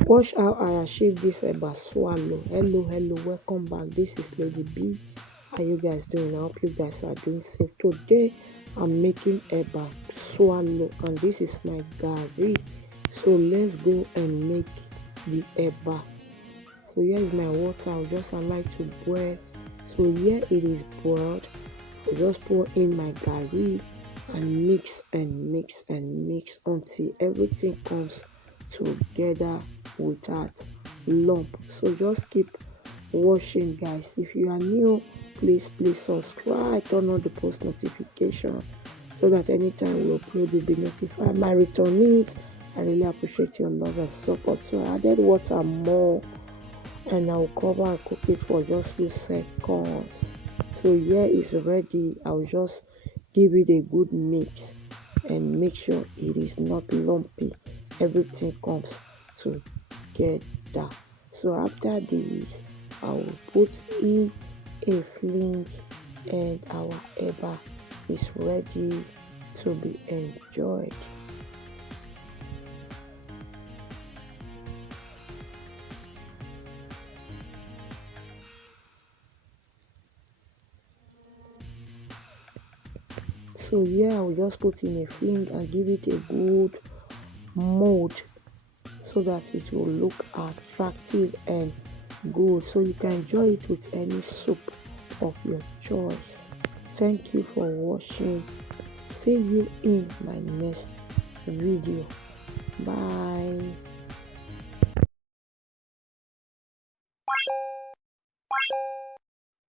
Watch how I achieve this eba swallow. Hello, welcome back. This is Lady B. How you guys doing? I hope you guys are doing safe. Today I'm making eba swallow and this is my garri. So let's go and make the eba. So here is my water. I'll just allow it to boil. So here it is boiled. I'll just pour in my garri and mix until everything comes together without lump. So just keep watching, guys. If you are new, please subscribe, turn on the post notification so that anytime we upload you'll be notified. My returnees, I really appreciate your love and support. So I added water more and I'll cover and cook it for just few seconds. So here is ready. I'll just give it a good mix and make sure it is not lumpy. Everything comes together. So after this, I will put in a fling and our eba is ready to be enjoyed. So here I will just put in a fling and give it a good mold so that it will look attractive and good. So you can enjoy it with any soup of your choice. Thank you for watching. See you in my next video. Bye.